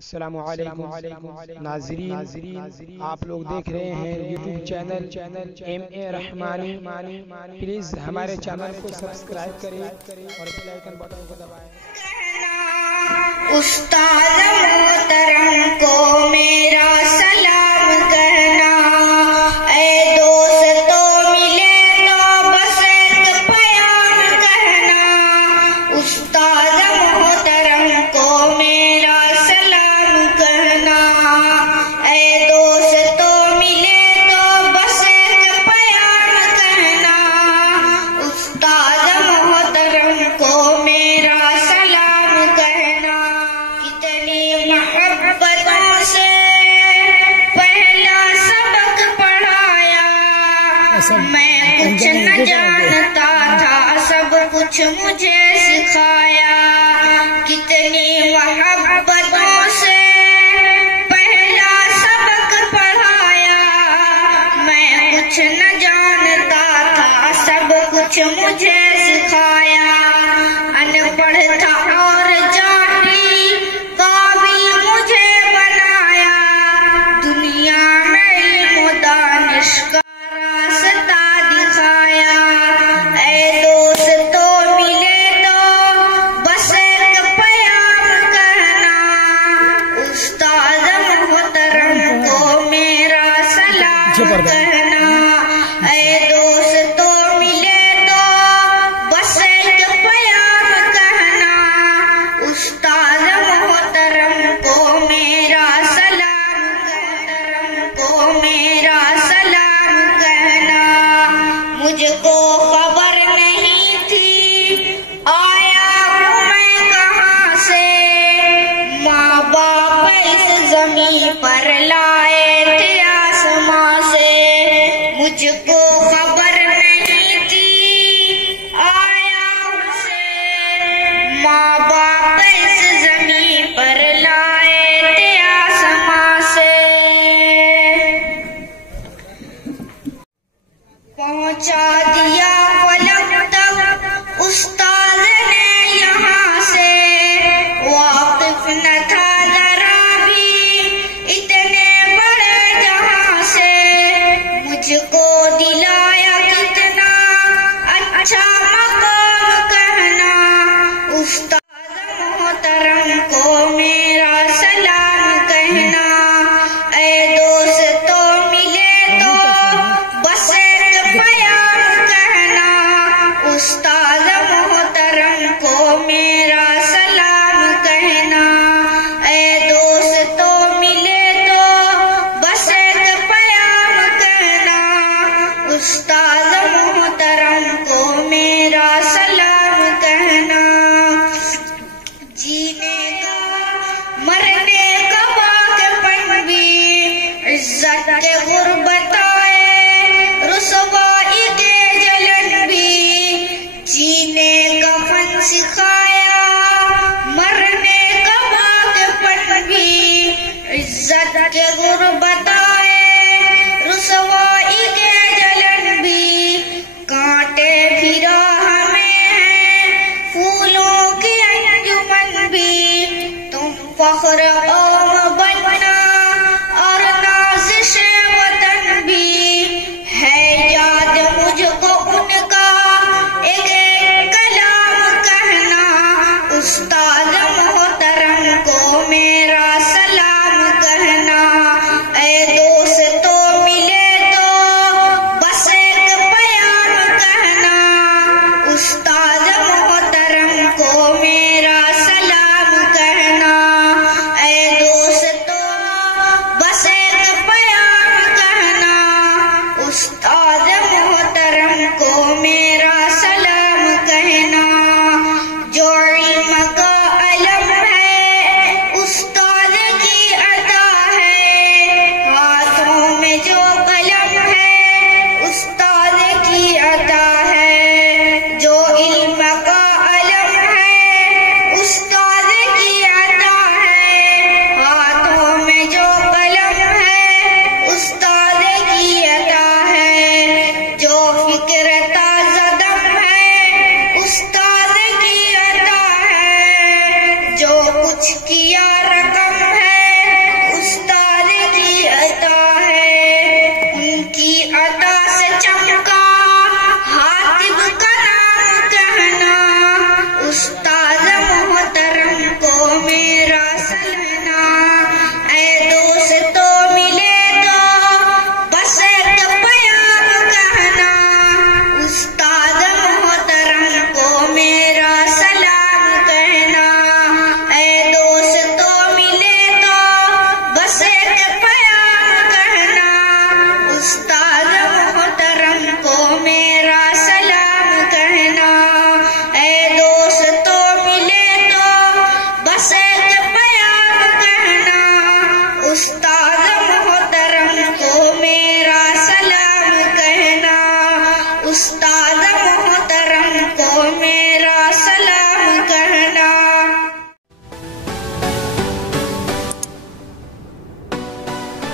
السلام علیکم ناظرین، آپ لوگ دیکھ رہے ہیں YouTube channel M A Rahmani. Please ہمارے چینل کو سبسکرائب کریں اور بیل آئیکن بٹن کو دبائیں۔ استاد محترم کو میرا سلام کہنا، اے دوستو ملے تو بس ایک پیام کہنا۔ استاد محترم کو میرا سلام کہنا، اے دوستو ملے تو بس ایک پیام کہنا۔ استاد محترم کو میرا سلام کہنا۔ کتنی محبتوں سے پہلا سبق پڑھایا، میں کچھ نہ جانتا تھا، سب کچھ مجھے سکھایا۔ کتنی محبتوں سے پہلا سبق پڑھایا، میں کچھ نہ جانتا تھا، سب کچھ مجھے سکھایا۔ ان پڑھ تھا اور جاہل قابل مجھے بنایا، دنیا میں علم و دانش کا راستہ دکھایا۔ اے دوستو ملے تو بس ایک پیام کہنا، استاد محترم کو میرا سلام کہنا۔ اے دوستو ملے تو بس ایک پیام کہنا، استاد محترم کو میرا سلام کو میرا سلام کہنا۔ مجھ کو خبر نہیں تھی آیا ہوں میں کہاں سے، ماں باپ اس زمین پر لائے تھے آسمان سے۔ مجھ کو خبر نہیں تھی آیا ہوں سے، ماں باپ اس زمین پر لائے تھے آسمان سے۔ پہنچا دیا فلک تک استاد نے یہاں سے، واقف نہ تھا ذرا بھی اتنے بڑے جہاں سے۔ مجھ کو دلایا کتنا اچھا مقام کہنا، استاد محترم کو میرا سلام کہنا۔ اے دوستو ملے تو بس ایک پیام کہنا، استاد محترم کو میرا سلام کہنا۔ اے دوستو ملے تو بس ایک پیام کہنا، استاد محترم کو میرا سلام کہنا۔ جینے کا مرنے کا واقع بھی، عزت کے غربت آئے رسوائی کے جلن بھی، جینے کا فن سکھایا مرنے کا واقع بھی، عزت کے غربت آئے رسوائی کے جلن بھی، کانٹے بھی راہ میں ہیں پھولوں کی انجمن بھی، تم فخر قوم بننا اور نازش وطن بھی، ہے یاد مجھ کو ان کا ایک ایک کلام کہنا، استاد محترم کو میرا سلام کہنا۔ اے دوستو ملے تو بس ایک پیام کہنا، استاد محترم کو میرا سلام کہنا۔ اے